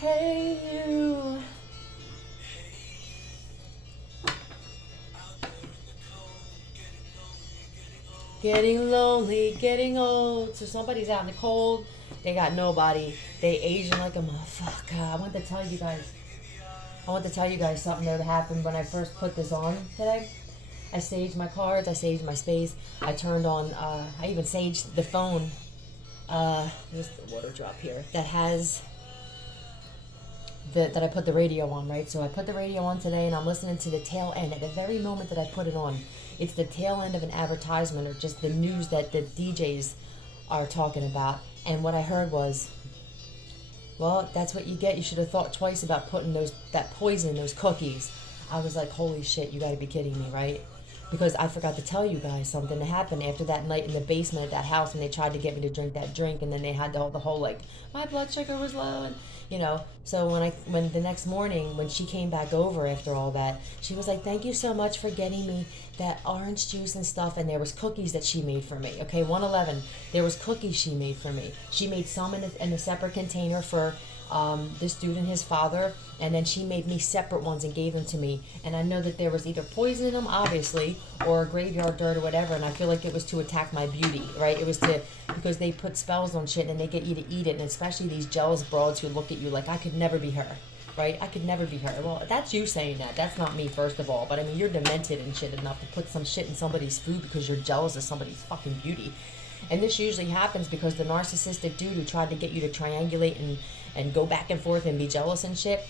Hey you. Getting lonely, getting old. So somebody's out in the cold. They got nobody. They aging like a motherfucker. I want to tell you guys. I want to tell you guys something that happened when I first put this on today. I saged my cards. I saged my space. I turned on. I even saged the phone. There's the water drop here that has that I put the radio on, right? So I put the radio on today and I'm listening to the tail end. At the very moment that I put it on, it's the tail end of an advertisement or just the news that the DJs are talking about. And what I heard was, well, that's what you get. You should have thought twice about putting that poison in those cookies. I was like, holy shit, you gotta be kidding me, right? Because I forgot to tell you guys something that happened after that night in the basement of that house when they tried to get me to drink that drink, and then they had the whole like, my blood sugar was low, and so when the next morning when she came back over after all that, she was like, thank you so much for getting me that orange juice and stuff, and there was cookies that she made for me. Okay, 111, there was cookies she made for me. She made some in a separate container for this dude and his father, and then she made me separate ones and gave them to me. And I know that there was either poison in them, obviously, or graveyard dirt or whatever, and I feel like it was to attack my beauty, right? It was because they put spells on shit and they get you to eat it, and especially these jealous broads who look at you like, I could never be her, right? I could never be her. Well, that's you saying that. That's not me, first of all. But I mean, you're demented and shit enough to put some shit in somebody's food because you're jealous of somebody's fucking beauty. And this usually happens because the narcissistic dude who tried to get you to triangulate and go back and forth and be jealous and shit,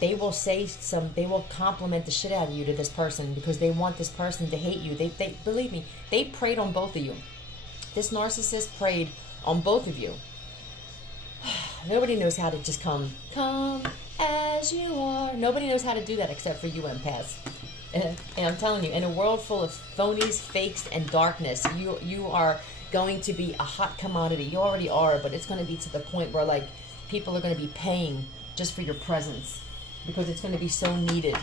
they will compliment the shit out of you to this person because they want this person to hate you. They believe me, they preyed on both of you. This narcissist preyed on both of you. Nobody knows how to just come as you are. Nobody knows how to do that except for you empaths. And I'm telling you, in a world full of phonies, fakes, and darkness, you are going to be a hot commodity. You already are, but it's going to be to the point where like people are going to be paying just for your presence because it's going to be so needed.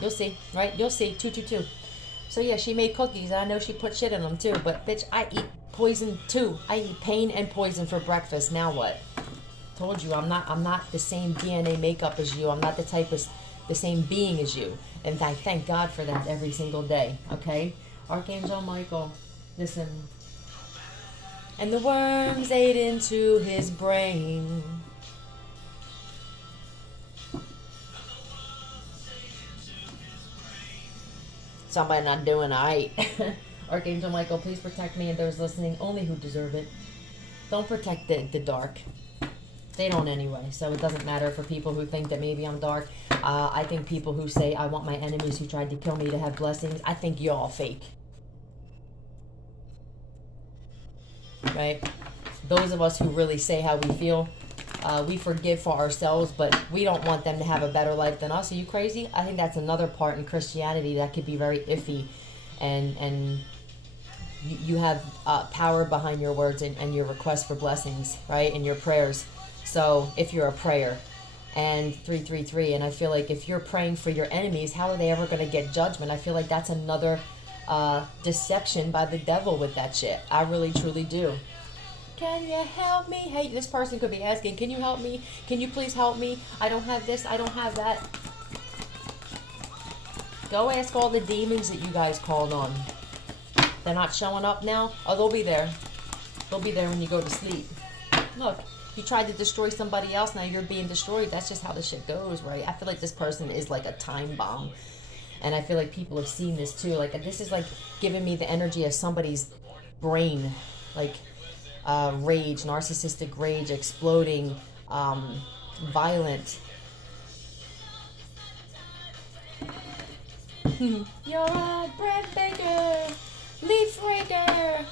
You'll see, right? You'll see. 222. So yeah, she made cookies. I know she put shit in them too, but bitch, I eat poison too. I eat pain and poison for breakfast. Now what? Told you, I'm not the same DNA makeup as you. I'm not the same being as you. And I thank God for that every single day. Okay? Archangel Michael, listen. And the worms ate into his brain. Somebody not doing right. Archangel Michael, please protect me and those listening, only who deserve it. Don't protect the dark. They don't anyway, so it doesn't matter for people who think that maybe I'm dark. I think people who say, I want my enemies who tried to kill me to have blessings, I think y'all fake. Right? Those of us who really say how we feel, we forgive for ourselves, but we don't want them to have a better life than us. Are you crazy? I think that's another part in Christianity that could be very iffy, and you have power behind your words and your request for blessings, right? And your prayers. So if you're a prayer, and 333, and I feel like if you're praying for your enemies, how are they ever going to get judgment? I feel like that's another deception by the devil with that shit. I really truly do. Can you help me? Hey, this person could be asking, can you help me? Can you please help me? I don't have this, I don't have that. Go ask all the demons that you guys called on. They're not showing up now? Oh, they'll be there. They'll be there when you go to sleep. Look, you tried to destroy somebody else, now you're being destroyed. That's just how the shit goes, right? I feel like this person is like a time bomb. And I feel like people have seen this too. Like, this is like giving me the energy of somebody's brain. Like, rage, narcissistic rage, exploding, violent. You're a bread baker, leaf raker,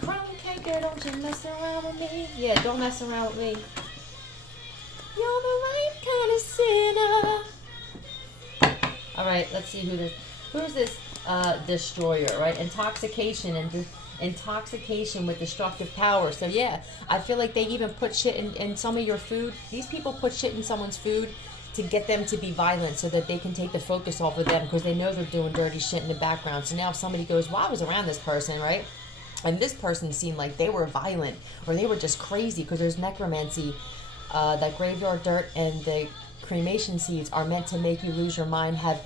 crumb caker, don't you mess around with me. Yeah, don't mess around with me. You're the right kind of sinner. Alright, let's see who's this destroyer, right? Intoxication and intoxication with destructive power. So yeah, I feel like they even put shit in some of your food. These people put shit in someone's food to get them to be violent so that they can take the focus off of them because they know they're doing dirty shit in the background. So now if somebody goes, well, I was around this person, right? And this person seemed like they were violent or they were just crazy because there's necromancy that graveyard dirt and the cremation seeds are meant to make you lose your mind, have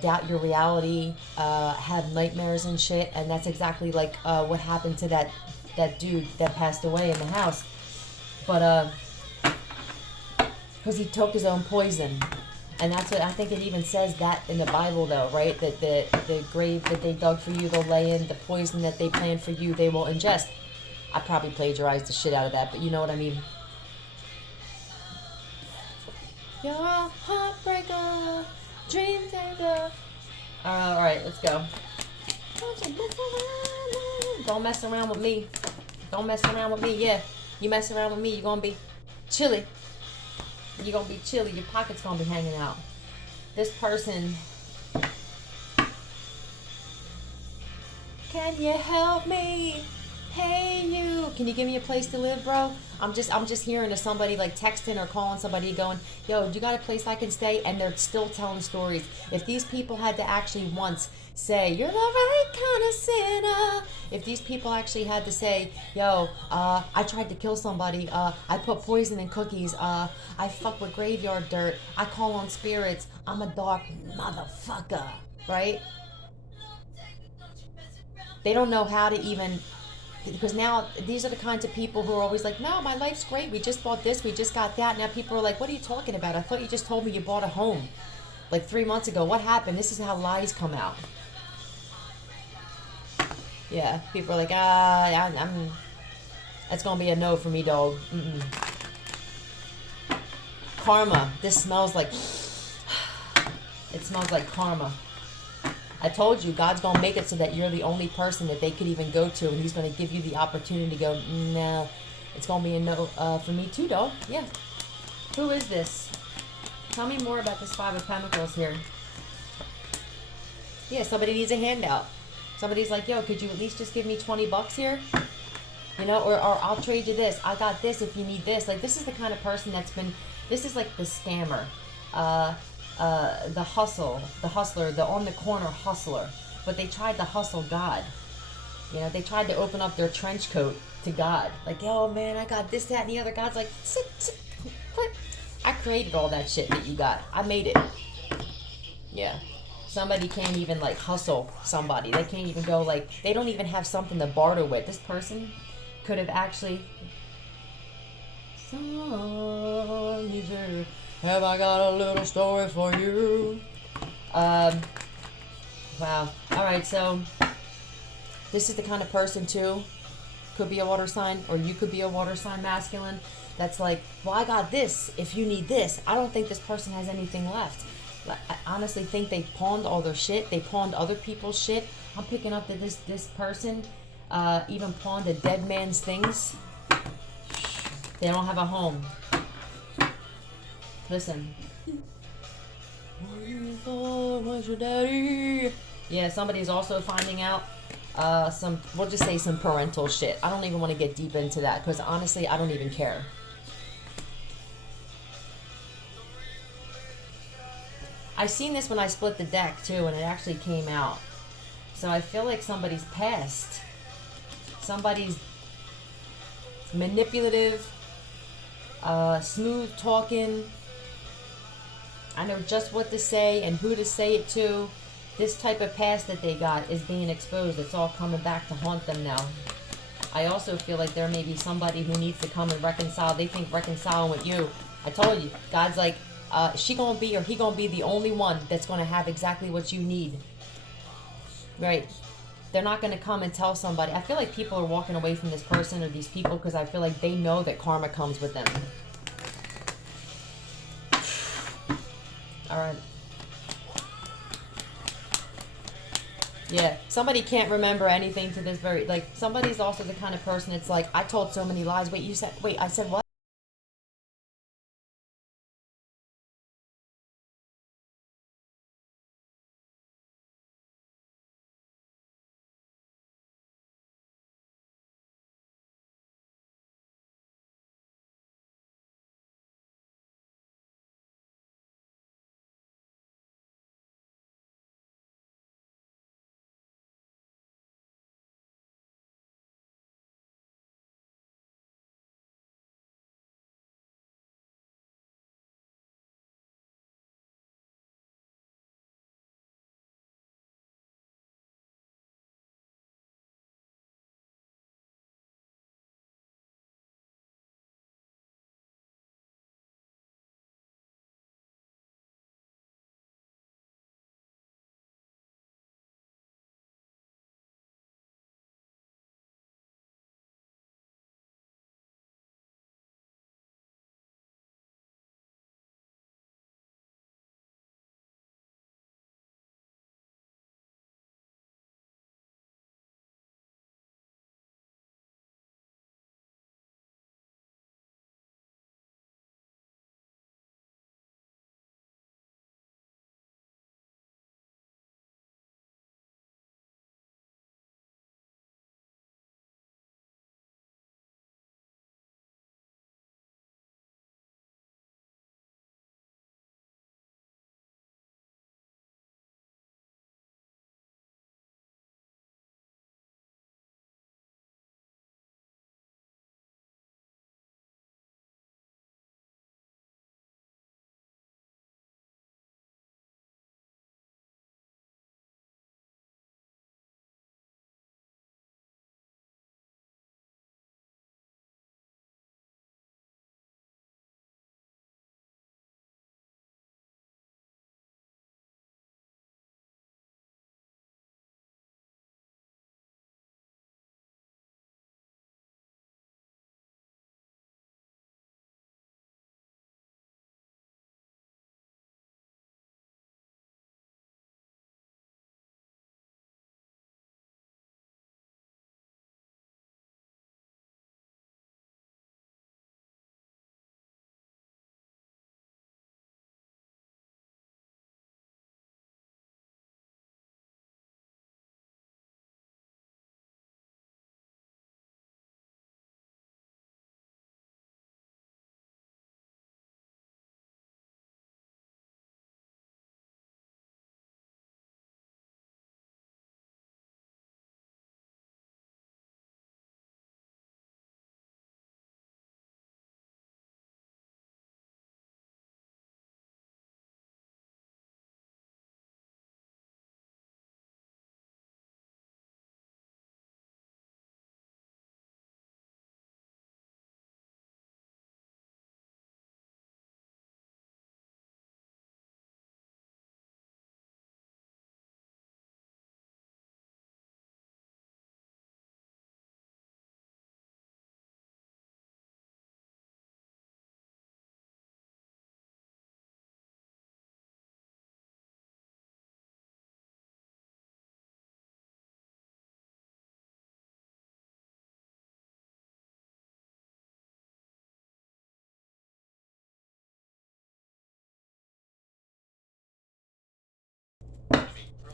doubt your reality, have nightmares and shit. And that's exactly like what happened to that dude that passed away in the house. But because he took his own poison. And that's what I think it even says that in the Bible, though, right? That the grave that they dug for you, they'll lay in. The poison that they planned for you, they will ingest. I probably plagiarized the shit out of that, but you know what I mean. You're a heartbreaker, dream taker. All right, let's go. Don't mess around with me. Don't mess around with me. Yeah, you mess around with me, you're gonna be chilly. You're gonna be chilly. Your pocket's gonna be hanging out. This person. Can you help me? Hey you. Can you give me a place to live, bro? I'm just hearing to somebody like texting or calling somebody going, yo, do you got a place I can stay? And they're still telling stories. If these people had to actually once say, you're the right kind of sinner. If these people actually had to say, yo, I tried to kill somebody. I put poison in cookies. I fuck with graveyard dirt. I call on spirits. I'm a dark motherfucker, right? They don't know how to even, because now these are the kinds of people who are always like, no, my life's great. We just bought this. We just got that. Now people are like, what are you talking about? I thought you just told me you bought a home like 3 months ago. What happened? This is how lies come out. Yeah, people are like, that's gonna be a no for me, dog. Karma. This smells like, it smells like karma. I told you, God's gonna make it so that you're the only person that they could even go to, and He's gonna give you the opportunity to go, no, it's gonna be a no for me too, dog. Yeah. Who is this? Tell me more about this Five of Pentacles here. Yeah, somebody needs a handout. Somebody's like, yo, could you at least just give me $20 here? You know, or I'll trade you this. I got this if you need this. Like, this is the kind of person that's been, this is like the scammer. The hustler, the on the corner hustler. But they tried to hustle God. You know, they tried to open up their trench coat to God. Like, yo, man, I got this, that, and the other. God's like, what? I created all that shit that you got. I made it. Yeah. Somebody can't even, like, hustle somebody. They can't even go, like, they don't even have something to barter with. This person could have actually... Have I got a little story for you? Wow. Alright, so... This is the kind of person, too. Could be a water sign, or you could be a water sign masculine. That's like, well, I got this if you need this. I don't think this person has anything left. I honestly think they pawned all their shit. They pawned other people's shit. I'm picking up that this person even pawned a dead man's things. They don't have a home. Listen. Where's your daddy? Yeah, somebody's also finding out we'll just say some parental shit. I don't even want to get deep into that because honestly, I don't even care. I seen this when I split the deck too, and it actually came out. So I feel like somebody's past. Somebody's manipulative, smooth talking. I know just what to say and who to say it to. This type of past that they got is being exposed. It's all coming back to haunt them now. I also feel like there may be somebody who needs to come and reconcile. They think reconciling with you. I told you, God's like, she gonna be or he gonna be the only one that's gonna have exactly what you need. Right? They're not gonna come and tell somebody. I feel like people are walking away from this person or these people because I feel like they know that karma comes with them. Alright. Yeah, somebody can't remember anything to this very, like, somebody's also the kind of person it's like, I told so many lies. Wait, I said what?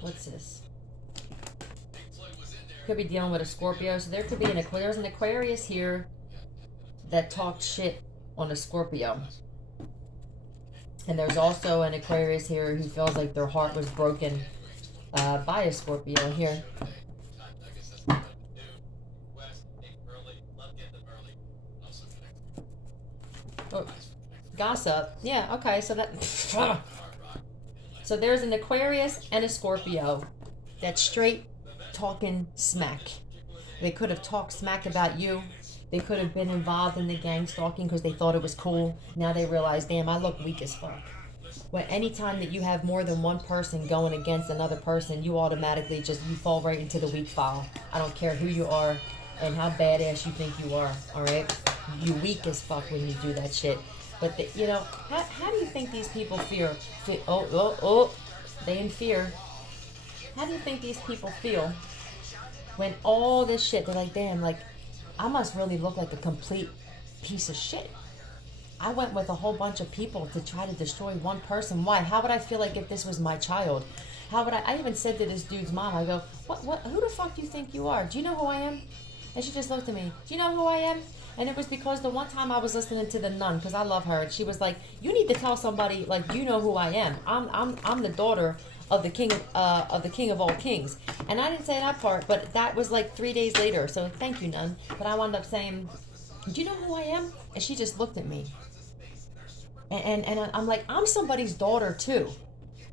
What's this? Could be dealing with a Scorpio. So there could be there's an Aquarius here that talked shit on a Scorpio. And there's also an Aquarius here who feels like their heart was broken by a Scorpio here. Oh, gossip. Yeah, okay, so that... So there's an Aquarius and a Scorpio that's straight talking smack. They could have talked smack about you. They could have been involved in the gang stalking because they thought it was cool. Now they realize, damn, I look weak as fuck. Well, anytime that you have more than one person going against another person, you automatically you fall right into the weak file. I don't care who you are and how badass you think you are, all right? You weak as fuck when you do that shit. But, how do you think these people feel? They in fear. How do you think these people feel when all this shit, they're like, damn, like, I must really look like a complete piece of shit. I went with a whole bunch of people to try to destroy one person. Why? How would I feel like if this was my child? How would I even said to this dude's mom, I go, who the fuck do you think you are? Do you know who I am? And she just looked at me. Do you know who I am? And it was because the one time I was listening to the nun, because I love her, and she was like, you need to tell somebody, like, you know who I am. I'm the daughter of the king of all kings. And I didn't say that part, but that was like 3 days later. So thank you, nun. But I wound up saying, do you know who I am? And she just looked at me. And I'm like, I'm somebody's daughter too.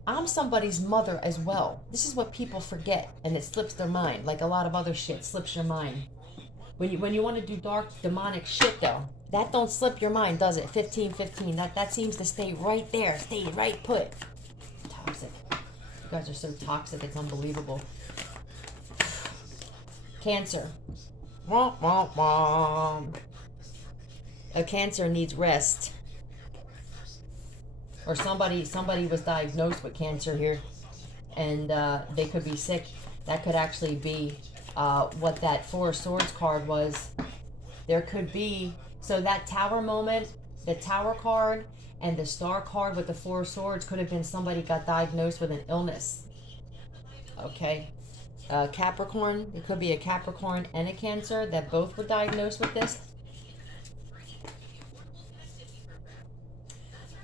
I'm somebody's mother as well. This is what people forget, and it slips their mind. Like a lot of other shit slips your mind. When you want to do dark, demonic shit, though, that don't slip your mind, does it? 15-15. That seems to stay right there. Stay right put. Toxic. You guys are so toxic, it's unbelievable. Cancer. Womp, womp, womp. A Cancer needs rest. Or somebody was diagnosed with cancer here, and they could be sick. That could actually be what that Four of Swords card was. There could be, so that Tower moment, the Tower card, and the Star card with the Four of Swords could have been somebody got diagnosed with an illness. Okay. Capricorn, it could be a Capricorn and a Cancer that both were diagnosed with this.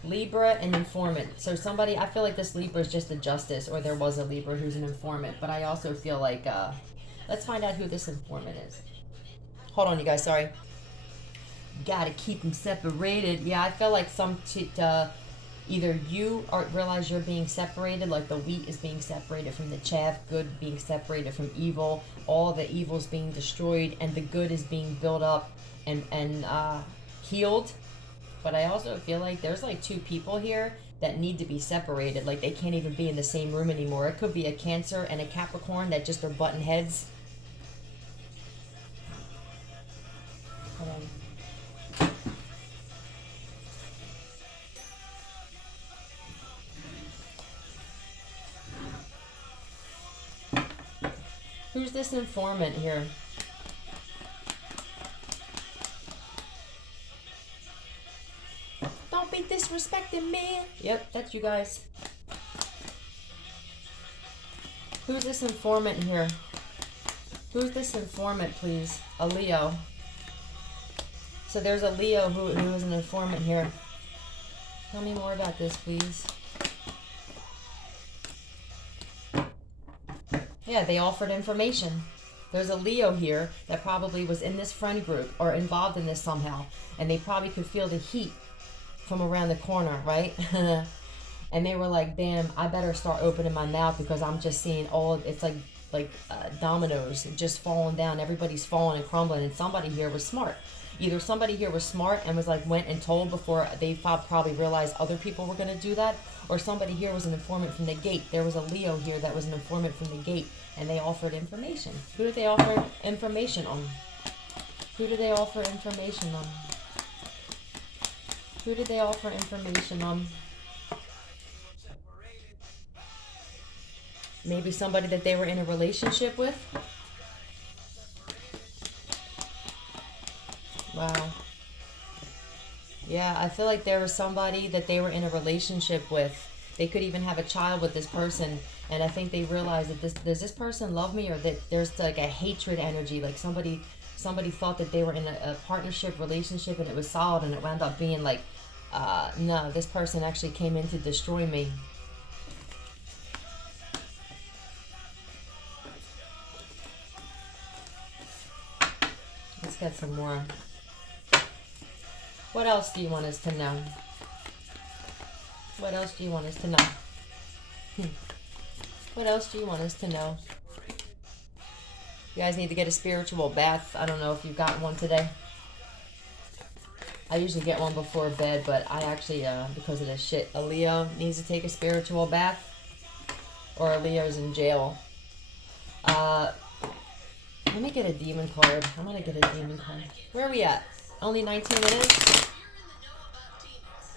Libra and informant. So somebody, I feel like this Libra is just a justice, or there was a Libra who's an informant, but I also feel like, let's find out who this informant is. Hold on, you guys, sorry. Gotta keep them separated. Yeah, I feel like either you realize you're being separated, like the wheat is being separated from the chaff, good being separated from evil, all the evil's being destroyed, and the good is being built up and healed. But I also feel like there's like two people here that need to be separated. Like they can't even be in the same room anymore. It could be a Cancer and a Capricorn that just are button heads. Hold on. Who's this informant here? Don't be disrespecting me. Yep, that's you guys. Who's this informant here? Who's this informant, please? A Leo. So there's a Leo who is an informant here. Tell me more about this, please. Yeah, they offered information. There's a Leo here that probably was in this friend group or involved in this somehow. And they probably could feel the heat from around the corner, right? And they were like, damn, I better start opening my mouth because I'm just seeing it's like dominoes just falling down. Everybody's falling and crumbling, and somebody here was smart. Either somebody here was smart and was like went and told before they probably realized other people were going to do that, or somebody here was an informant from the gate. There was a Leo here that was an informant from the gate, and they offered information. Who did they offer information on? Who did they offer information on? Who did they offer information on? Maybe somebody that they were in a relationship with? Wow. Yeah, I feel like there was somebody that they were in a relationship with, They could even have a child with this person, and I think they realize that does this person love me, or that there's like a hatred energy, like somebody thought that they were in a partnership relationship and it was solid, and it wound up being like, no, this person actually came in to destroy me. Let's get some more. What else do you want us to know? What else do you want us to know? What else do you want us to know? You guys need to get a spiritual bath. I don't know if you've gotten one today. I usually get one before bed, but I actually, because of this shit, a Leo needs to take a spiritual bath, or a Leo's in jail. Let me get a demon card. I'm gonna get a demon card. Where are we at? Only 19 minutes?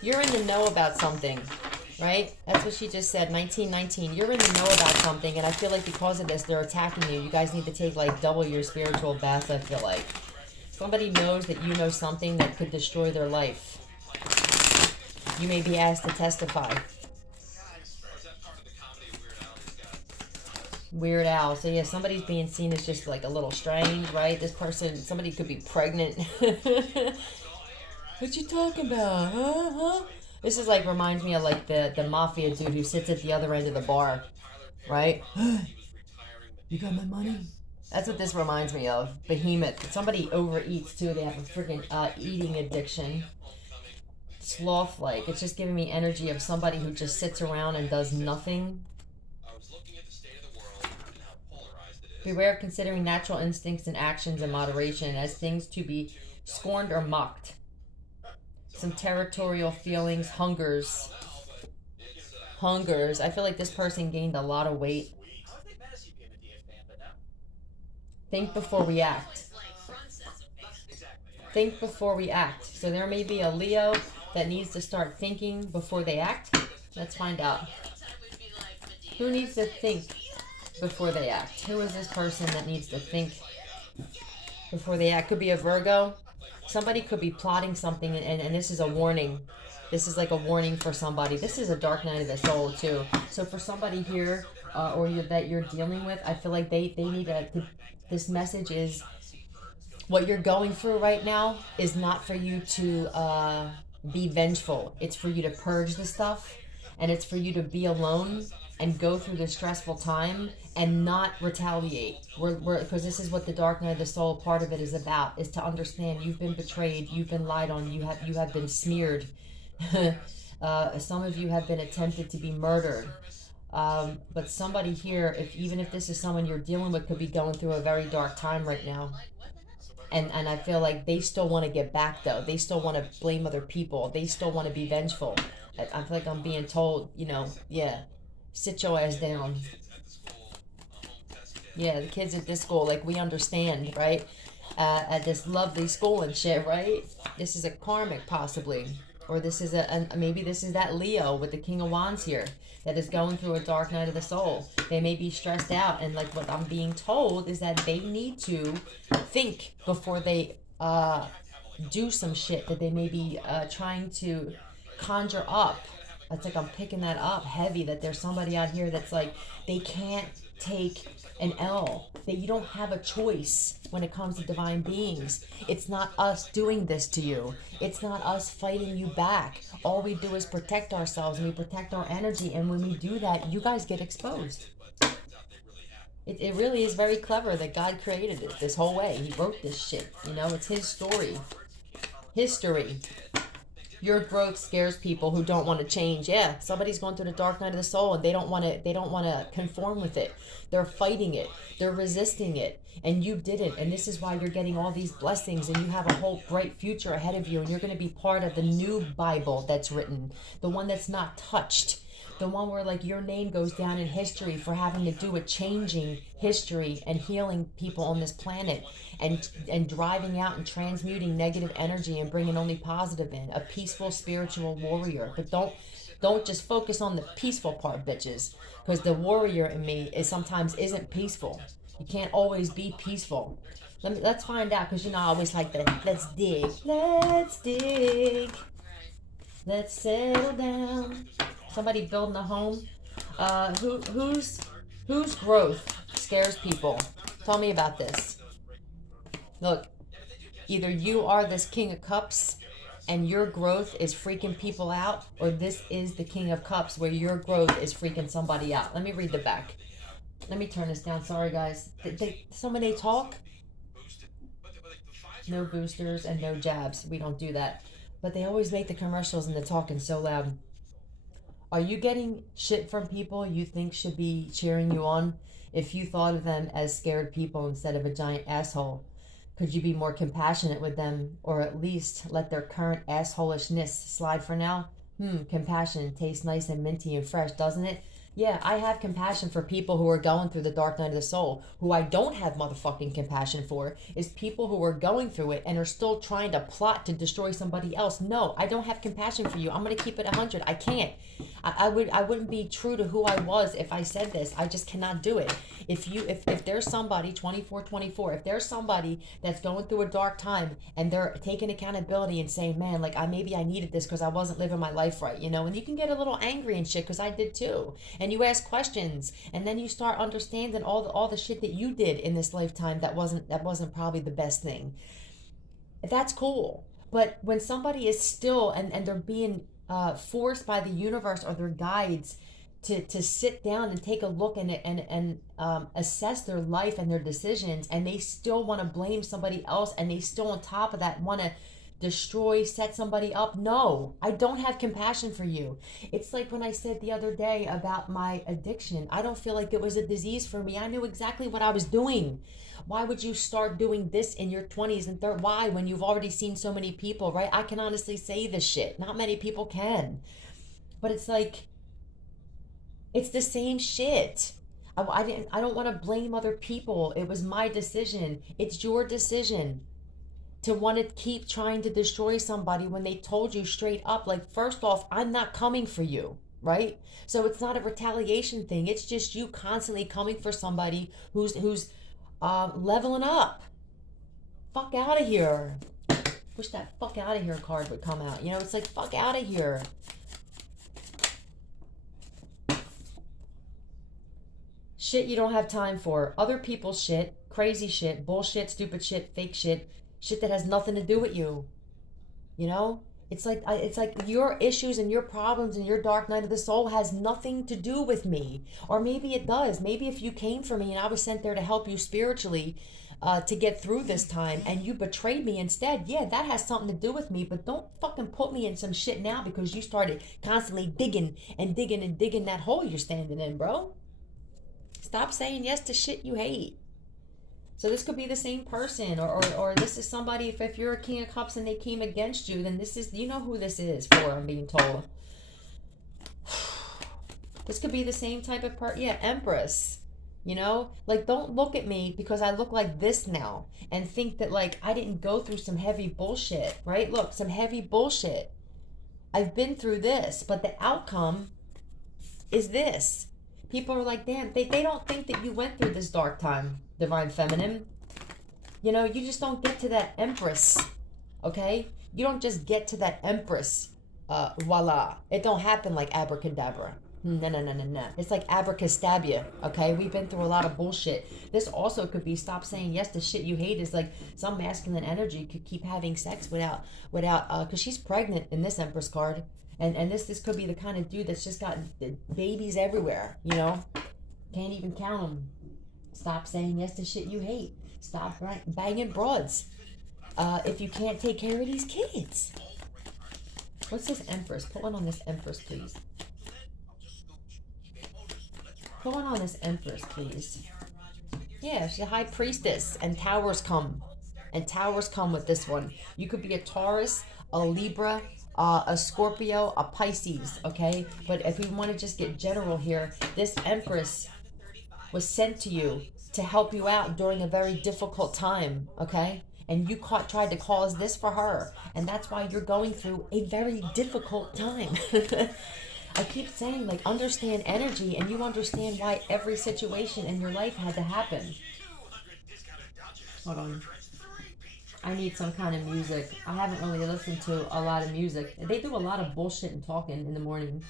You're in the know about something, right? That's what she just said, 1919. You're in the know about something, and I feel like because of this, they're attacking you. You guys need to take like double your spiritual bath, I feel like. Somebody knows that you know something that could destroy their life. You may be asked to testify. Weird Al. So yeah, somebody's being seen as just like a little strange, right? This person, somebody could be pregnant. What you talking about? Huh? This is like, reminds me of like the mafia dude who sits at the other end of the bar, right? You got my money? That's what this reminds me of. Behemoth. Somebody overeats too. They have a freaking eating addiction. Sloth-like. It's just giving me energy of somebody who just sits around and does nothing. Beware of considering natural instincts and actions in moderation as things to be scorned or mocked. Some territorial feelings, hungers. I feel like this person gained a lot of weight. Think before we act. Think before we act. So there may be a Leo that needs to start thinking before they act. Let's find out. Who needs to think before they act? Who is this person that needs to think before they act? Could be a Virgo. Somebody could be plotting something, and this is a warning. This is like a warning for somebody. This is a dark night of the soul too. So for somebody here, that you're dealing with, I feel like they need this message is, what you're going through right now is not for you to be vengeful. It's for you to purge the stuff, and it's for you to be alone and go through the stressful time and not retaliate. Because this is what the dark night of the soul part of it is about, is to understand you've been betrayed, you've been lied on, you have been smeared. Some of you have been attempted to be murdered. But somebody here, even if this is someone you're dealing with, could be going through a very dark time right now. And I feel like they still want to get back, though. They still want to blame other people. They still want to be vengeful. I feel like I'm being told, yeah, sit your ass down. Yeah, the kids at this school, like, we understand, right? At this lovely school and shit, right? This is a karmic, possibly. Or this is maybe this is that Leo with the King of Wands here that is going through a dark night of the soul. They may be stressed out, and like what I'm being told is that they need to think before they do some shit that they may be trying to conjure up. It's like I'm picking that up heavy, that there's somebody out here that's like, they can't take an L. That you don't have a choice when it comes to divine beings. It's not us doing this to you. It's not us fighting you back. All we do is protect ourselves, and we protect our energy, and when we do that, you guys get exposed. It really is very clever that God created it this whole way. He wrote this shit. It's his story. History. Your growth scares people who don't want to change. Yeah, somebody's going through the dark night of the soul, and they don't want to conform with it. They're fighting it. They're resisting it. And you didn't. And this is why you're getting all these blessings, and you have a whole bright future ahead of you, and you're going to be part of the new Bible that's written, the one that's not touched, the one where like your name goes down in history for having to do with changing history and healing people on this planet, and driving out and transmuting negative energy and bringing only positive in. A peaceful spiritual warrior. But don't just focus on the peaceful part, bitches, because the warrior in me sometimes isn't peaceful. You can't always be peaceful. Let's find out, because I always like that. Let's dig. Let's dig. Let's settle down. Somebody building a home. Whose growth scares people? Tell me about this. Look, either you are this King of Cups and your growth is freaking people out, or this is the King of Cups where your growth is freaking somebody out. Let me read the back. Let me turn this down. Sorry, guys. Somebody talk? No boosters and no jabs. We don't do that. But they always make the commercials and the talking so loud. Are you getting shit from people you think should be cheering you on? If you thought of them as scared people instead of a giant asshole, could you be more compassionate with them, or at least let their current assholishness slide for now? Compassion tastes nice and minty and fresh, doesn't it? Yeah, I have compassion for people who are going through the dark night of the soul. Who I don't have motherfucking compassion for is people who are going through it and are still trying to plot to destroy somebody else. No, I don't have compassion for you. I'm gonna keep it 100. I can't. I wouldn't be true to who I was if I said this. I just cannot do it. If there's somebody 24, if there's somebody that's going through a dark time and they're taking accountability and saying, man, like maybe I needed this because I wasn't living my life right, you know, and you can get a little angry and shit because I did too. And you ask questions, and then you start understanding all the shit that you did in this lifetime that wasn't probably the best thing. That's cool. But when somebody is still and they're being forced by the universe or their guides to sit down and take a look and assess their life and their decisions, and they still want to blame somebody else, and they still on top of that want to destroy, set somebody up. No, I don't have compassion for you. It's like when I said the other day about my addiction. I don't feel like it was a disease for me. I knew exactly what I was doing. Why would you start doing this in your 20s and 30s? Why, when you've already seen so many people, right? I can honestly say this shit. Not many people can. But it's like, it's the same shit. I don't want to blame other people. It was my decision. It's your decision to want to keep trying to destroy somebody when they told you straight up, like, first off, I'm not coming for you, right? So it's not a retaliation thing. It's just you constantly coming for somebody who's leveling up. Fuck out of here. Wish that fuck out of here card would come out. You know, it's like, fuck out of here. Shit you don't have time for. Other people's shit, crazy shit, bullshit, stupid shit, fake shit, shit that has nothing to do with you. You know? It's like your issues and your problems and your dark night of the soul has nothing to do with me. Or maybe it does. Maybe if you came for me and I was sent there to help you spiritually to get through this time and you betrayed me instead, yeah, that has something to do with me. But don't fucking put me in some shit now because you started constantly digging and digging and digging that hole you're standing in, bro. Stop saying yes to shit you hate. So this could be the same person, or this is somebody, if you're a King of Cups and they came against you, then this is, you know who this is for, I'm being told. This could be the same type of yeah, Empress. You know, like, don't look at me because I look like this now and think that, like, I didn't go through some heavy bullshit, right? Look, some heavy bullshit. I've been through this, but the outcome is this. People are like, damn, they don't think that you went through this dark time, Divine Feminine. You know, you just don't get to that Empress, okay? You don't just get to that Empress, voila. It don't happen like abracadabra. No. It's like abracastabia, okay? We've been through a lot of bullshit. This also could be stop saying yes to shit you hate. Is like some masculine energy could keep having sex without, because she's pregnant in this Empress card. And this could be the kind of dude that's just got babies everywhere, you know? Can't even count them. Stop saying yes to shit you hate. Stop banging broads. If you can't take care of these kids. What's this Empress? Put one on this Empress, please. Put one on this Empress, please. Yeah, she's a High Priestess, and towers come. And towers come with this one. You could be a Taurus, a Libra, a Scorpio, a Pisces, okay? But if we want to just get general here, this Empress was sent to you to help you out during a very difficult time, okay? And you tried to cause this for her, and that's why you're going through a very difficult time. I keep saying, like, understand energy, and you understand why every situation in your life had to happen. Hold on. I need some kind of music. I haven't really listened to a lot of music. They do a lot of bullshit and talking in the morning.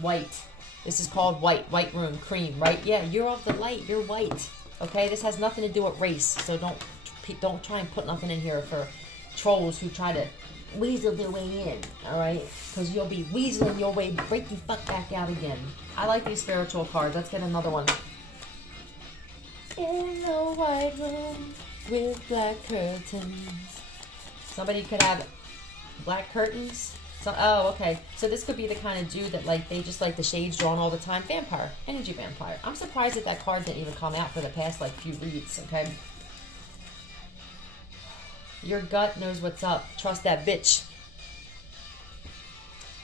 White. This is called white. White room. Cream, right? Yeah, you're of the light. You're white. Okay? This has nothing to do with race. So don't try and put nothing in here for trolls who try to weasel their way in. Alright? Because you'll be weaseling your way right the fuck back out again. I like these spiritual cards. Let's get another one. In the white room with black curtains. Somebody could have black curtains. So, oh, okay. So this could be the kind of dude that, like, they just like the shades drawn all the time. Vampire. Energy vampire. I'm surprised that card didn't even come out for the past, like, few reads, okay? Your gut knows what's up. Trust that bitch.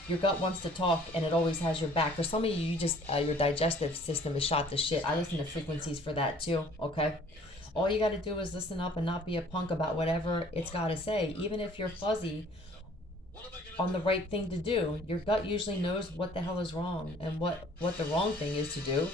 Your gut wants to talk, and it always has your back. For some of you, you just, your digestive system is shot to shit. I listen to frequencies for that, too, okay? All you got to do is listen up and not be a punk about whatever it's got to say. Even if you're fuzzy on the right thing to do, your gut usually knows what the hell is wrong and what the wrong thing is to do.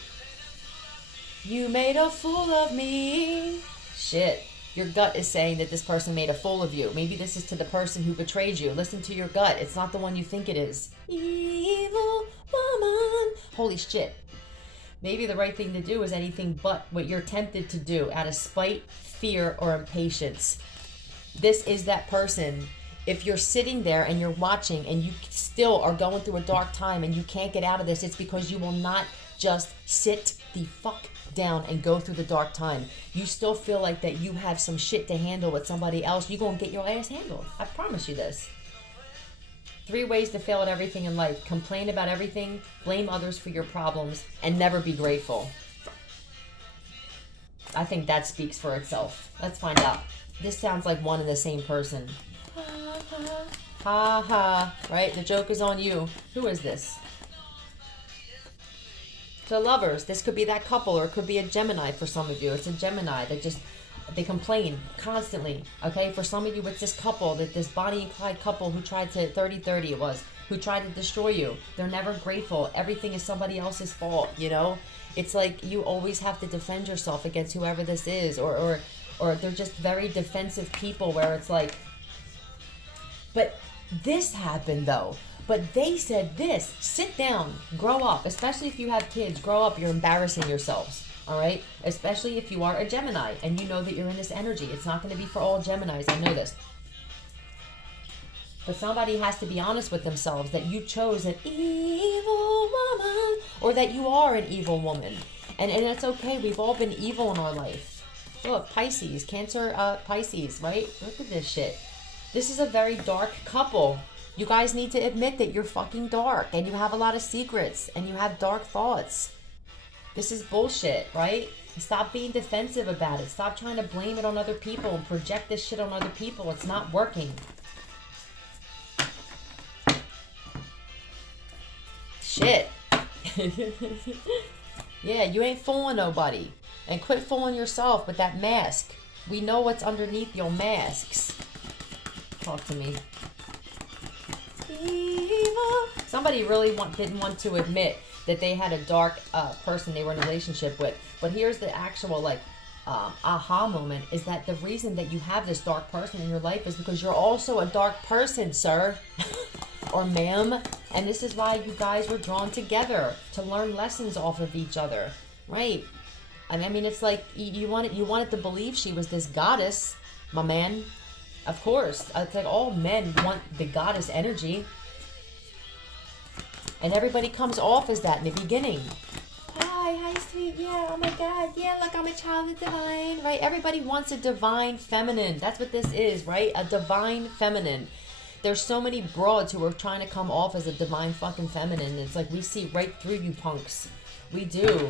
You made a fool of me. Shit. Your gut is saying that this person made a fool of you. Maybe this is to the person who betrayed you. Listen to your gut. It's not the one you think it is. Evil woman. Holy shit. Maybe the right thing to do is anything but what you're tempted to do out of spite, fear, or impatience. This is that person. If you're sitting there and you're watching and you still are going through a dark time and you can't get out of this, it's because you will not just sit the fuck down and go through the dark time. You still feel like that you have some shit to handle with somebody else. You're going to get your ass handled. I promise you this. 3 ways to fail at everything in life. Complain about everything, blame others for your problems, and never be grateful. I think that speaks for itself. Let's find out. This sounds like one and the same person. Ha ha. Ha ha. Right? The joke is on you. Who is this? The lovers. This could be that couple, or it could be a Gemini for some of you. It's a Gemini that just, they complain constantly. Okay? For some of you, it's this couple, that this Bonnie and Clyde couple who tried to, 30-30 it was, who tried to destroy you. They're never grateful. Everything is somebody else's fault, you know? It's like you always have to defend yourself against whoever this is, or they're just very defensive people where it's like, but this happened though. But they said this. Sit down. Grow up. Especially if you have kids. Grow up. You're embarrassing yourselves. All right? Especially if you are a Gemini and you know that you're in this energy. It's not going to be for all Geminis. I know this. But somebody has to be honest with themselves that you chose an evil woman, or that you are an evil woman. And it's okay. We've all been evil in our life. Look, Pisces. Cancer, Pisces, right? Look at this shit. This is a very dark couple. You guys need to admit that you're fucking dark and you have a lot of secrets and you have dark thoughts. This is bullshit, right? Stop being defensive about it. Stop trying to blame it on other people and project this shit on other people. It's not working. Shit. Yeah, you ain't fooling nobody. And quit fooling yourself with that mask. We know what's underneath your masks. Talk to me. Evil. Somebody really didn't want to admit that they had a dark person they were in a relationship with. But here's the actual aha moment, is that the reason that you have this dark person in your life is because you're also a dark person, sir. Or ma'am. And this is why you guys were drawn together, to learn lessons off of each other. Right? And I mean, it's like you wanted to believe she was this goddess, my man. Of course. It's like all men want the goddess energy. And everybody comes off as that in the beginning. Hi, sweet. Yeah, oh my God. Yeah, look, I'm a child of divine. Right? Everybody wants a divine feminine. That's what this is, right? A divine feminine. There's so many broads who are trying to come off as a divine fucking feminine. It's like we see right through you punks. We do.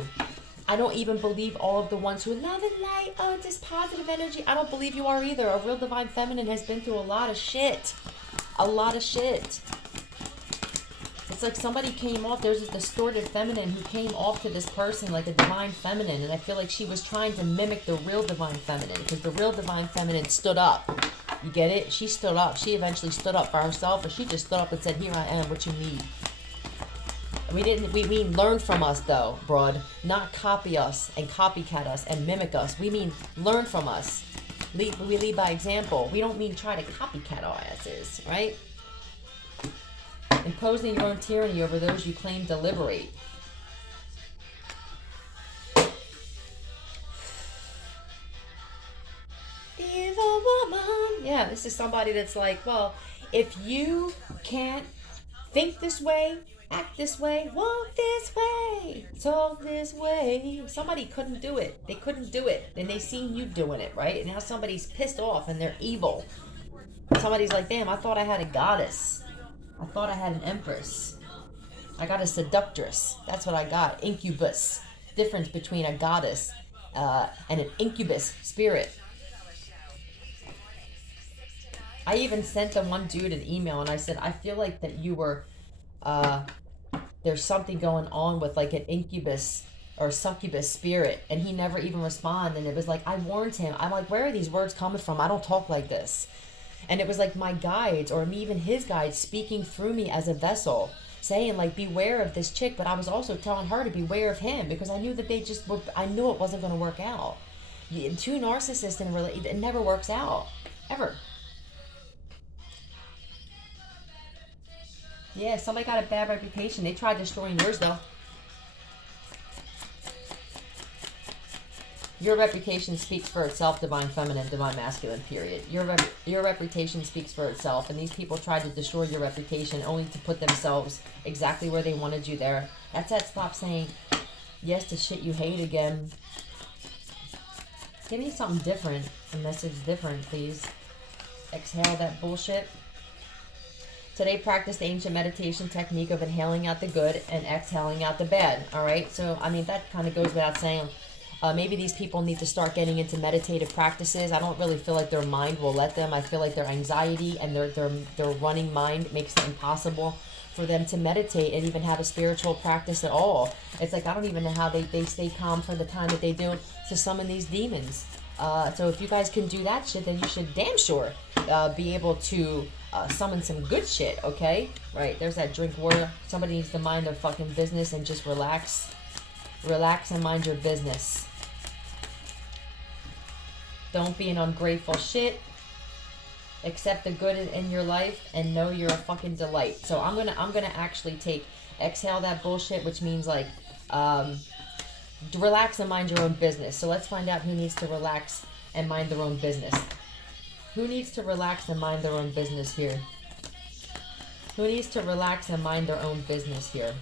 I don't even believe all of the ones who love and light, oh, this positive energy. I don't believe you are either. A real divine feminine has been through a lot of shit. A lot of shit. It's like somebody came off, there's this distorted feminine who came off to this person like a divine feminine, and I feel like she was trying to mimic the real divine feminine, because the real divine feminine stood up. You get it? She stood up. She eventually stood up for herself, or she just stood up and said, here I am, what you need. We mean learn from us though, broad. Not copy us and copycat us and mimic us. We mean learn from us. We lead by example. We don't mean try to copycat our asses, right? Imposing your own tyranny over those you claim to liberate. Evil woman. Yeah, this is somebody that's like, well, if you can't think this way, act this way, walk this way, talk this way. Somebody couldn't do it. They couldn't do it. And they seen you doing it, right? And now somebody's pissed off and they're evil. Somebody's like, damn, I thought I had a goddess. I thought I had an empress. I got a seductress. That's what I got. Incubus. Difference between a goddess and an incubus spirit. I even sent the one dude an email and I said, I feel like that you were, there's something going on with like an incubus or succubus spirit. And he never even responded. And it was like, I warned him. I'm like, where are these words coming from? I don't talk like this. And it was like my guides or even his guides speaking through me as a vessel, saying like, beware of this chick. But I was also telling her to beware of him because I knew that they just were, I knew it wasn't going to work out. Two narcissists in a relationship, it never works out. Ever. Yeah, somebody got a bad reputation. They tried destroying yours though. Your reputation speaks for itself, divine feminine, divine masculine, period. Your reputation speaks for itself, and these people tried to destroy your reputation only to put themselves exactly where they wanted you there. That's that stop saying yes to shit you hate again. Give me something different, a message different, please. Exhale that bullshit. Today, practice the ancient meditation technique of inhaling out the good and exhaling out the bad, all right? So, I mean, that kind of goes without saying. Maybe these people need to start getting into meditative practices. I don't really feel like their mind will let them. I feel like their anxiety and their running mind makes it impossible for them to meditate and even have a spiritual practice at all. It's like, I don't even know how they stay calm for the time that they do to summon these demons. So if you guys can do that shit, then you should damn sure be able to summon some good shit, okay? Right, there's that drink water. Somebody needs to mind their fucking business and just relax. Relax and mind your business. Don't be an ungrateful shit. Accept the good in your life and know you're a fucking delight. So I'm gonna actually take exhale that bullshit, which means like relax and mind your own business. So let's find out who needs to relax and mind their own business. Who needs to relax and mind their own business here? Who needs to relax and mind their own business here?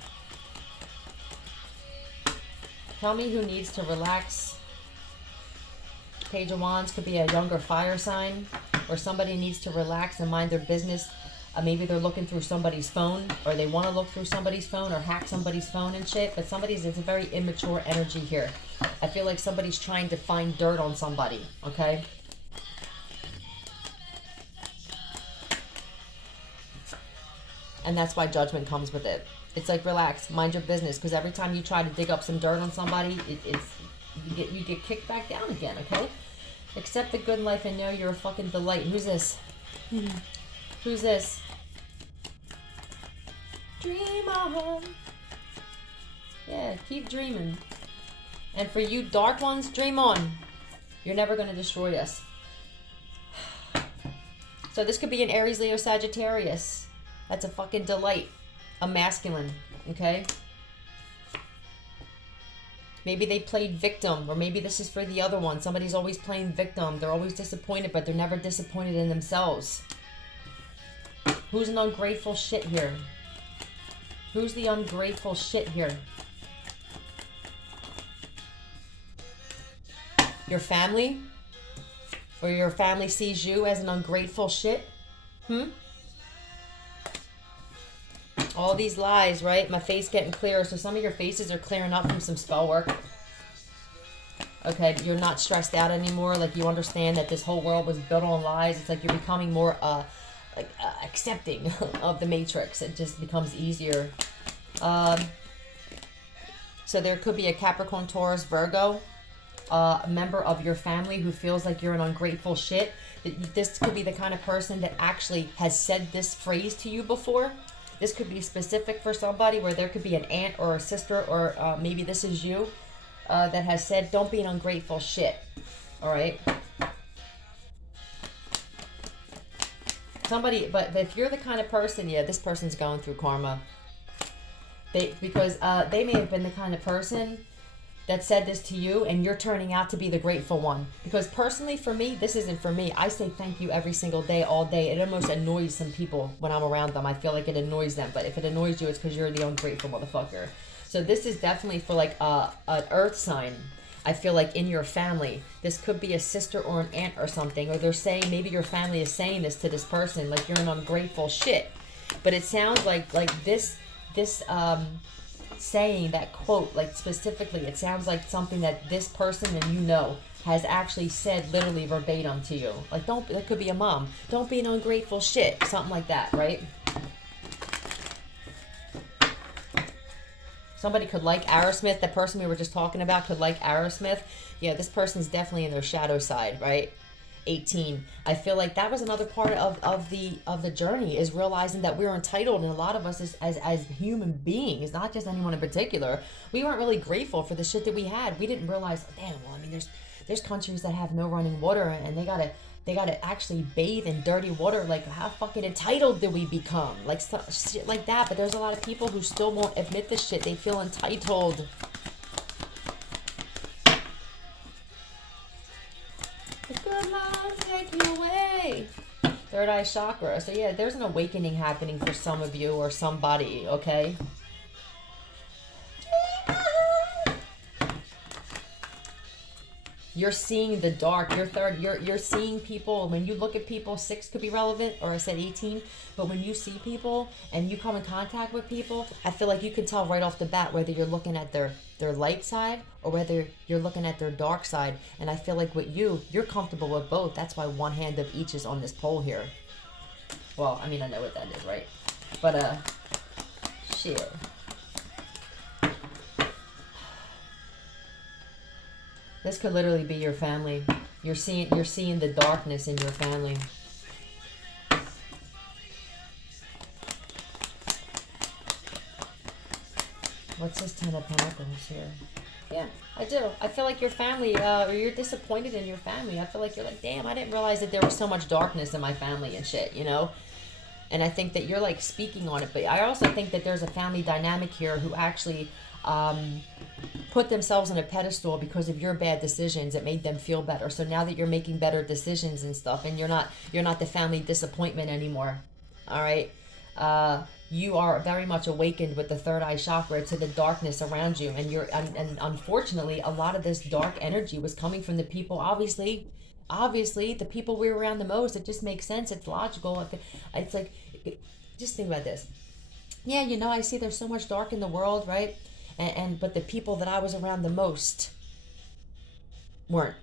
Tell me who needs to relax. Page of Wands could be a younger fire sign, or somebody needs to relax and mind their business. Maybe they're looking through somebody's phone, or they want to look through somebody's phone or hack somebody's phone and shit, but it's a very immature energy here. I feel like somebody's trying to find dirt on somebody, okay? And that's why judgment comes with it. It's like, relax, mind your business, because every time you try to dig up some dirt on somebody, you get kicked back down again, okay? Accept the good in life and know you're a fucking delight. Who's this? Who's this? Dream on. Yeah, keep dreaming. And for you dark ones, dream on. You're never going to destroy us. So this could be an Aries, Leo, Sagittarius. That's a fucking delight. A masculine, okay? Maybe they played victim, or maybe this is for the other one. Somebody's always playing victim. They're always disappointed, but they're never disappointed in themselves. Who's an ungrateful shit here? Who's the ungrateful shit here? Your family? Or your family sees you as an ungrateful shit? All these lies, right? My face getting clearer. So some of your faces are clearing up from some spell work. Okay, you're not stressed out anymore. Like, you understand that this whole world was built on lies. It's like you're becoming more accepting of the matrix. It just becomes easier. So there could be a Capricorn, Taurus, Virgo, a member of your family who feels like you're an ungrateful shit. This could be the kind of person that actually has said this phrase to you before. This could be specific for somebody, where there could be an aunt or a sister, or maybe this is you, that has said, don't be an ungrateful shit. All right? Somebody, but if you're the kind of person, yeah, this person's going through karma. Because they may have been the kind of person that said this to you, and you're turning out to be the grateful one. Because personally, for me, this isn't for me. I say thank you every single day, all day. It almost annoys some people when I'm around them. I feel like it annoys them. But if it annoys you, it's because you're the ungrateful motherfucker. So this is definitely for like an earth sign. I feel like in your family, this could be a sister or an aunt or something. Or they're saying, maybe your family is saying this to this person, like you're an ungrateful shit. But it sounds like this saying, that quote, like specifically, it sounds like something that this person and you know has actually said literally verbatim to you. Like, don't, that could be a mom. Don't be an ungrateful shit. Something like that, right? Somebody could like Aerosmith. The person we were just talking about could like Aerosmith. Yeah, this person's definitely in their shadow side, right? 18. I feel like that was another part of the journey, is realizing that we're entitled, and a lot of us as human beings, not just anyone in particular, we weren't really grateful for the shit that we had. We didn't realize, damn, well, I mean, there's countries that have no running water, and they gotta actually bathe in dirty water. Like, how fucking entitled do we become? Like, shit like that. But there's a lot of people who still won't admit this shit. They feel entitled. Good love, take you away. Third eye chakra. So yeah, there's an awakening happening for some of you or somebody, okay? You're seeing the dark. You're seeing people. When you look at people, 6 could be relevant, or I said 18. But when you see people and you come in contact with people, I feel like you can tell right off the bat whether you're looking at their light side or whether you're looking at their dark side. And I feel like with you're comfortable with both. That's why one hand of each is on this pole here. Well, I mean, I know what that is, right? But shit. This could literally be your family. You're seeing the darkness in your family. What's this 10 of Pentacles here? Yeah, I do. I feel like your family, or you're disappointed in your family. I feel like you're like, damn, I didn't realize that there was so much darkness in my family and shit, you know? And I think that you're like speaking on it. But I also think that there's a family dynamic here who actually put themselves on a pedestal because of your bad decisions. It made them feel better. So now that you're making better decisions and stuff, and you're not the family disappointment anymore. All right. You are very much awakened with the third eye chakra to the darkness around you, and unfortunately, a lot of this dark energy was coming from the people. Obviously, the people we were around the most. It just makes sense. It's logical. It's like, just think about this. Yeah, you know, I see there's so much dark in the world, right? But the people that I was around the most weren't.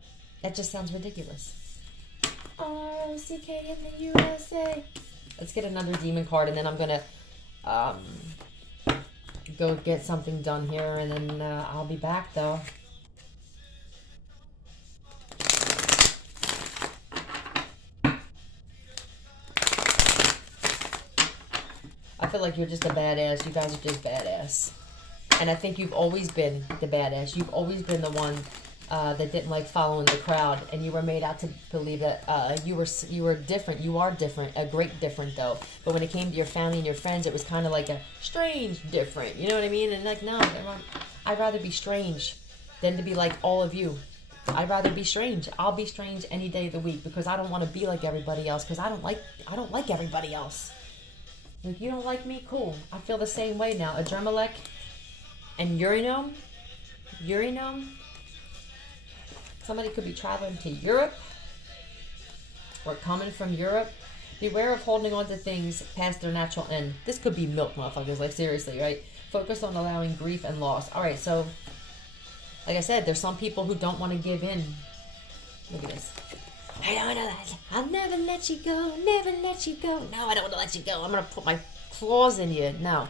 That just sounds ridiculous. R-O-C-K in the USA. Let's get another demon card, and then I'm gonna go get something done here, and then I'll be back though. I feel like you're just a badass. You guys are just badass. And I think you've always been the badass. You've always been the one that didn't like following the crowd, and you were made out to believe that you were different. You are different, a great different though. But when it came to your family and your friends, it was kind of like a strange different. You know what I mean? And like, no, I'd rather be strange than to be like all of you. I'd rather be strange. I'll be strange any day of the week because I don't want to be like everybody else, because I don't like everybody else. Like, you don't like me? Cool. I feel the same way now. Adremalek and Urinome. Somebody could be traveling to Europe or coming from Europe. Beware of holding on to things past their natural end. This could be milk, motherfuckers. Like, seriously, right? Focus on allowing grief and loss. All right, so like I said, there's some people who don't want to give in. Look at this. I don't want to. I'll never let you go. Never let you go. No, I don't want to let you go. I'm gonna put my claws in you. No.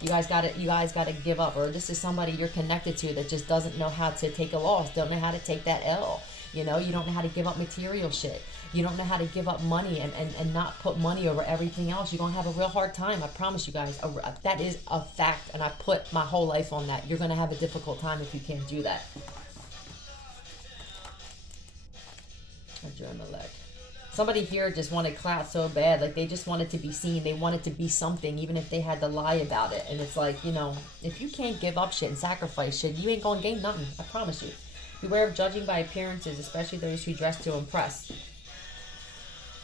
You guys gotta give up. Or this is somebody you're connected to that just doesn't know how to take a loss, don't know how to take that L. You know, you don't know how to give up material shit. You don't know how to give up money and not put money over everything else. You're gonna have a real hard time. I promise you guys. That is a fact, and I put my whole life on that. You're gonna have a difficult time if you can't do that. Adremalek. Somebody here just wanted clout so bad. Like, they just wanted to be seen. They wanted to be something, even if they had to lie about it. And it's like, you know, if you can't give up shit and sacrifice shit, you ain't gonna gain nothing. I promise you. Beware of judging by appearances, especially those who dress to impress.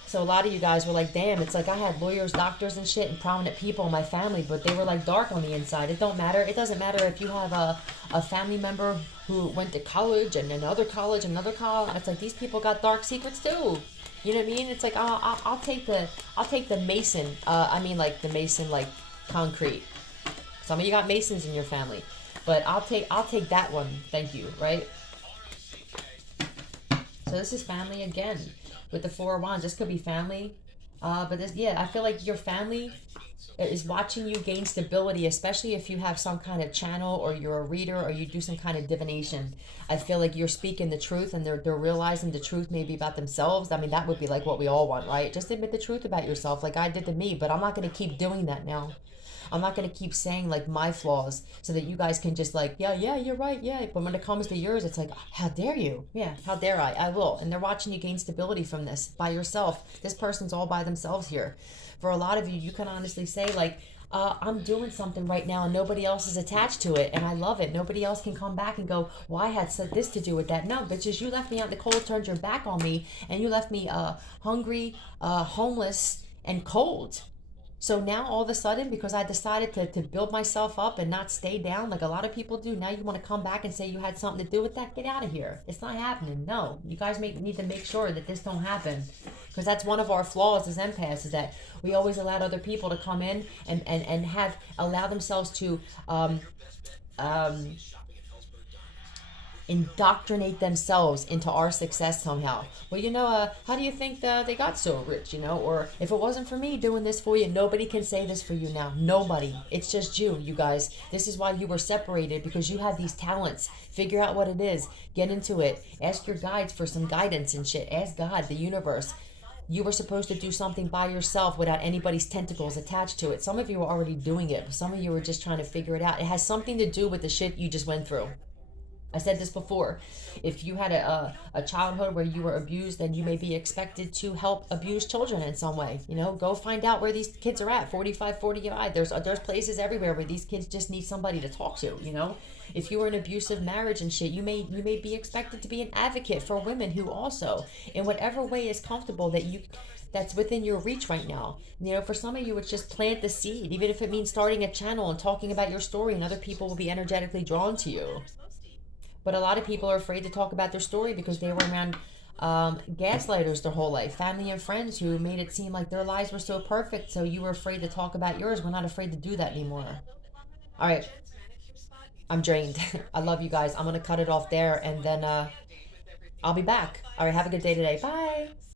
So a lot of you guys were like, damn, it's like I had lawyers, doctors, and shit, and prominent people in my family, but they were like dark on the inside. It don't matter. It doesn't matter if you have a family member who went to college and another college, another college. It's like these people got dark secrets too. You know what I mean? It's like I'll take the mason. I mean, like the mason, like concrete. Some of you got masons in your family, but I'll take that one. Thank you. Right. So this is family again. With the Four of Wands, this could be family. But this, yeah, I feel like your family is watching you gain stability, especially if you have some kind of channel or you're a reader or you do some kind of divination. I feel like you're speaking the truth and they're realizing the truth maybe about themselves. I mean, that would be like what we all want, right? Just admit the truth about yourself like I did to me, but I'm not going to keep doing that now. I'm not going to keep saying like my flaws so that you guys can just like, yeah, you're right, yeah. But when it comes to yours, it's like, how dare you? Yeah, how dare I will. And they're watching you gain stability from this by yourself. This person's all by themselves here. For a lot of you, you can honestly say like, I'm doing something right now and nobody else is attached to it and I love it. Nobody else can come back and go, well, I had said this to do with that. No, bitches, you left me out in the cold, turned your back on me, and you left me hungry, homeless, and cold. So now all of a sudden, because I decided to build myself up and not stay down like a lot of people do, now you want to come back and say you had something to do with that? Get out of here. It's not happening. No. You guys need to make sure that this don't happen. Because that's one of our flaws as empaths, is that we always allowed other people to come in and allow themselves to indoctrinate themselves into our success somehow. Well, you know, how do you think they got so rich, you know? Or if it wasn't for me doing this for you, nobody can say this for you now. Nobody. It's just you guys. This is why you were separated, because you have these talents. Figure out what it is. Get into it. Ask your guides for some guidance and shit. Ask God, the universe. You were supposed to do something by yourself without anybody's tentacles attached to it. Some of you were already doing it, but some of you were just trying to figure it out. It has something to do with the shit you just went through. I said this before. If you had a childhood where you were abused, then you may be expected to help abused children in some way. You know, go find out where these kids are at. 45. There's places everywhere where these kids just need somebody to talk to, you know? If you were in an abusive marriage and shit, you may be expected to be an advocate for women who also, in whatever way is comfortable that's within your reach right now. You know, for some of you, it's just plant the seed, even if it means starting a channel and talking about your story, and other people will be energetically drawn to you. But a lot of people are afraid to talk about their story because they were around gaslighters their whole life, family and friends who made it seem like their lives were so perfect, so you were afraid to talk about yours. We're not afraid to do that anymore. All right. I'm drained. I love you guys. I'm going to cut it off there, and then I'll be back. All right, have a good day today. Bye.